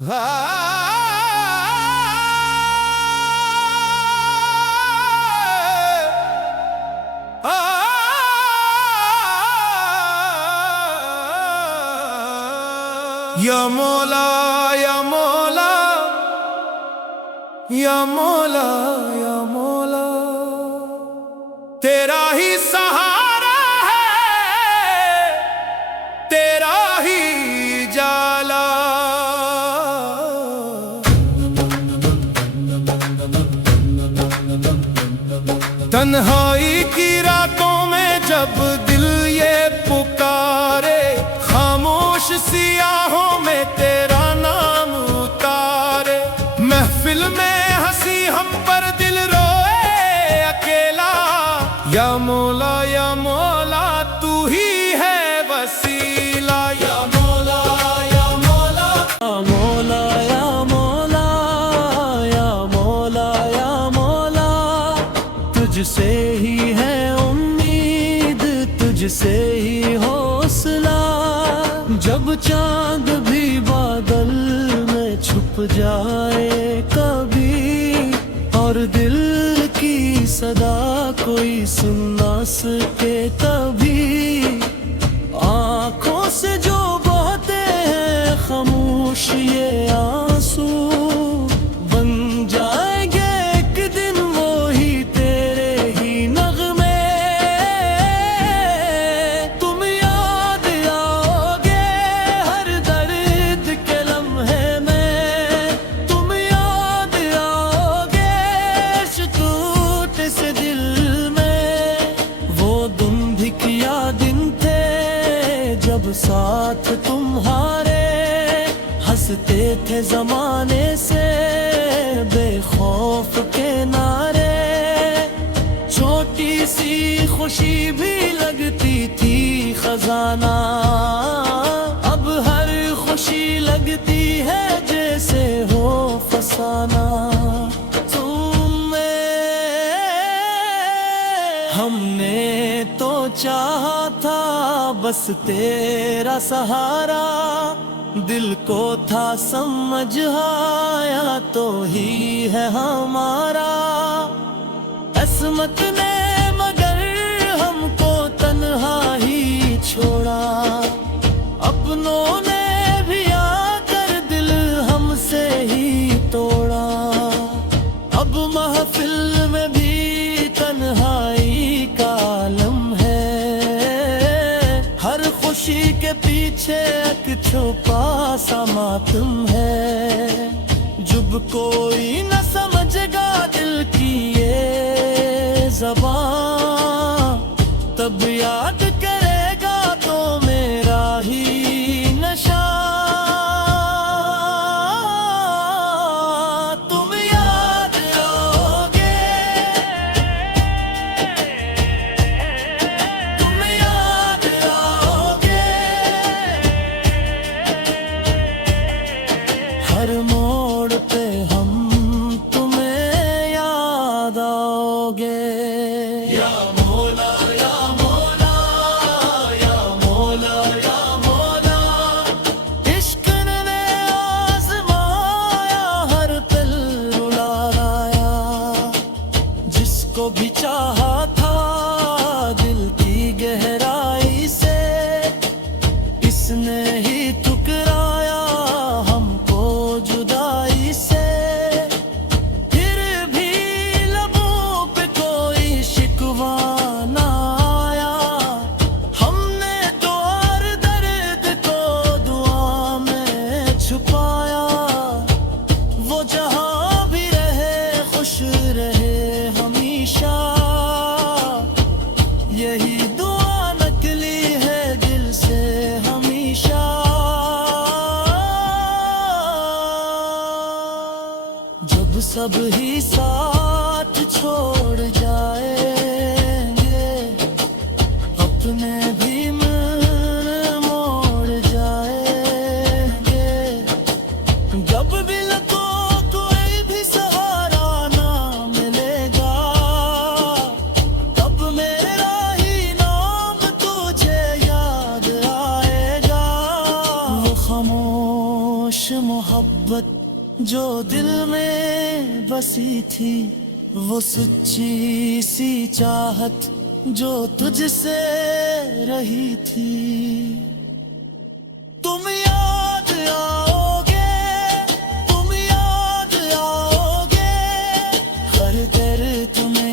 या मौला या मौला या मौला या मौला, तेरा ही सहारा है, तेरा ही जाला। तन्हाई की रातों में जब दिल ये पुकारे, खामोश सियाहों में तेरा नाम उतारे। महफिल में हंसी हम पर दिल रोए अकेला, या मौला तू ही है वसीला। या मौला या मौला या मौला या मौला या मौला या मौला, तुझसे ही है उम्मीद, तुझसे ही हौसला। जब चांद भी बादल में छुप जाए कभी, और दिल की सदा कोई सुन ना सके तभी, आँखों से जो बहते हैं खामोश ये आंसू, बन जाएंगे एक दिन वो ही तेरे ही नगमे। तुम याद आओगे हर दर्द के लम्हे में, तुम याद आओगे टूट से दिल में। वो दुंधिकिया दिन थे जब साथ तुम्हारे, हंसते थे जमाने से बेखौफ के नारे। छोटी सी खुशी भी लगती थी खजाना, अब हर खुशी लगती है जैसे हो फसाना। हमने तो चाहा था बस तेरा सहारा, दिल को था समझ आया तो ही है हमारा। किस्मत ने मगर हमको तन्हा ही छोड़ा, अपनों ने भी आकर दिल हमसे ही तोड़ा। अब महफिल में भी तन्हाई का आलम है, हर खुशी के पीछे एक छुपा सा मातम है। जब कोई न समझेगा दिल की ये ज़बान, तब याद करेगा तो मेरा ही नशा। तुम याद आओगे, तुम याद आओगे, हर मोड़ पे हम तुम्हें याद आओगे। या मौला या मौला या मौला या मौला, इश्क ने आज़माया हर दिल रुला लाया। जिसको भी चाहा था दिल की गहराई से, इसने ही ठुकराया हमको जुदाई से। फिर भी लबों पे कोई शिकवा ना आया, हमने तो हर दर्द को दुआ में छुपाया। वो जहां भी रहे खुश रहे हमेशा, यही दुआ निकली है दिल से हमेशा। जब सब ही साथ छोड़ जाएंगे, अपने भी मन मोड़ जाएंगे। जब दिल को कोई भी सहारा ना मिलेगा, तब मेरा ही नाम तुझे याद आएगा। वो खामोश मोहब्बत जो दिल में बसी थी, वो सच्ची सी चाहत जो तुझसे रही थी। तुम याद आओगे, तुम याद आओगे, हर दर तुम्हें